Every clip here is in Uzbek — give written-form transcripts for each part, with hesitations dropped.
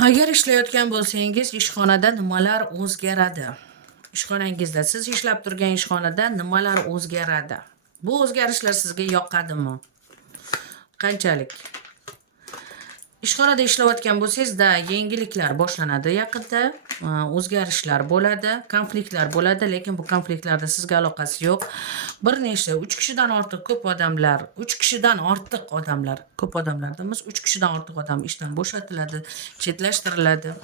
Agar ishlayotgan bo'lsangiz, ishxonada nimalar o'zgaradi? Ishxonangizda, siz ishlab turgan ishxonada nimalar o'zgaradi? Bu o'zgarishlar sizga yoqadimi? Qanchalik? Ishxonada ishlayotgan bo'lsangizda yangiliklar boshlanadi yaqinda, o'zgarishlar bo'ladi, konfliktlar bo'ladi, lekin bu konfliktlarda sizga aloqasi yo'q. Bir nechta 3 kishidan ortiq ko'p odamlar, 3 kishidan ortiq odamlar, ko'p odamlar emas, 3 kishidan ortiq odam ishdan bo'shatiladi, chetlashtiriladi.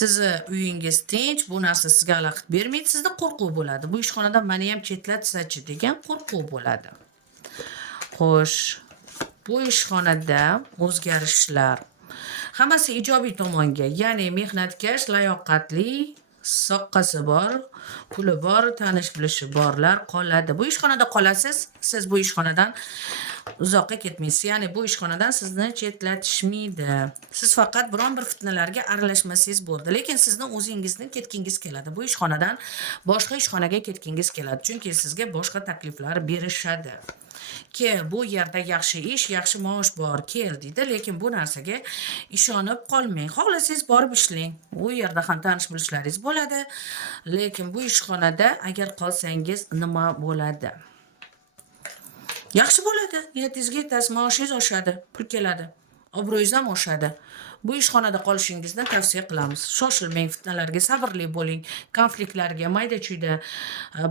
Sizni uyingiz tinch, bu narsa sizga xalaqit bermaydi, sizda qo'rquv bo'ladi. Bu ishxonadan meni ham chetlatsa-chi degan qo'rquv bo'ladi. Xo'sh, bu ishxonada o'zgarishlar hammasi ijobiy tomonga, ya'ni mehnatkash, layoqatli, soqqasi bor, puli bor, tanish bilishi borlar qoladi. Bu ishxonada qolasiz, siz bu ishxonadan uzoqqa ketmaysiz. Ya'ni bu ishxonadan sizni chetlatishmaydi. Siz faqat biron bir fitnalarga aralashmasangiz bo'ldi, lekin sizni o'zingizni ketgingiz keladi. Bu ishxonadan boshqa ishxonaga ketgingiz keladi, chunki sizga boshqa takliflar berishadi. Bu yerda yaxshi ish, yaxshi maosh bor, kel deydi, lekin bu narsaga ishonib qolmang. Xohlasangiz borib ishlang. U yerda ham tanish bilishlaringiz bo'ladi, lekin bu ishxonada agar qolsangiz nima bo'ladi? Yaxshi bo'ladi. Niyatingizga yetasiz, maoshingiz oshadi, pul keladi, obro'yingiz ham oshadi. Bu ishxonada qolishingizni tavsiya qilamiz. Shoshilmang, fitnalarga sabrli bo'ling, konfliktlarga, mayda-chuyda,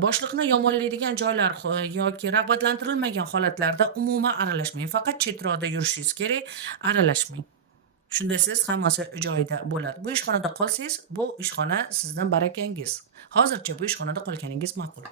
boshliqni yomonlaydigan joylar yoki rag'batlantirilmagan holatlarda umuman aralashmang. Faqat chetroqda yurishingiz kerak, aralashmang. Shunda siz hammasi joyida bo'ladi. Bu ishxonada qolsangiz, bu ishxona sizning barakangiz. Hozircha bu ishxonada qolganingiz ma'qul.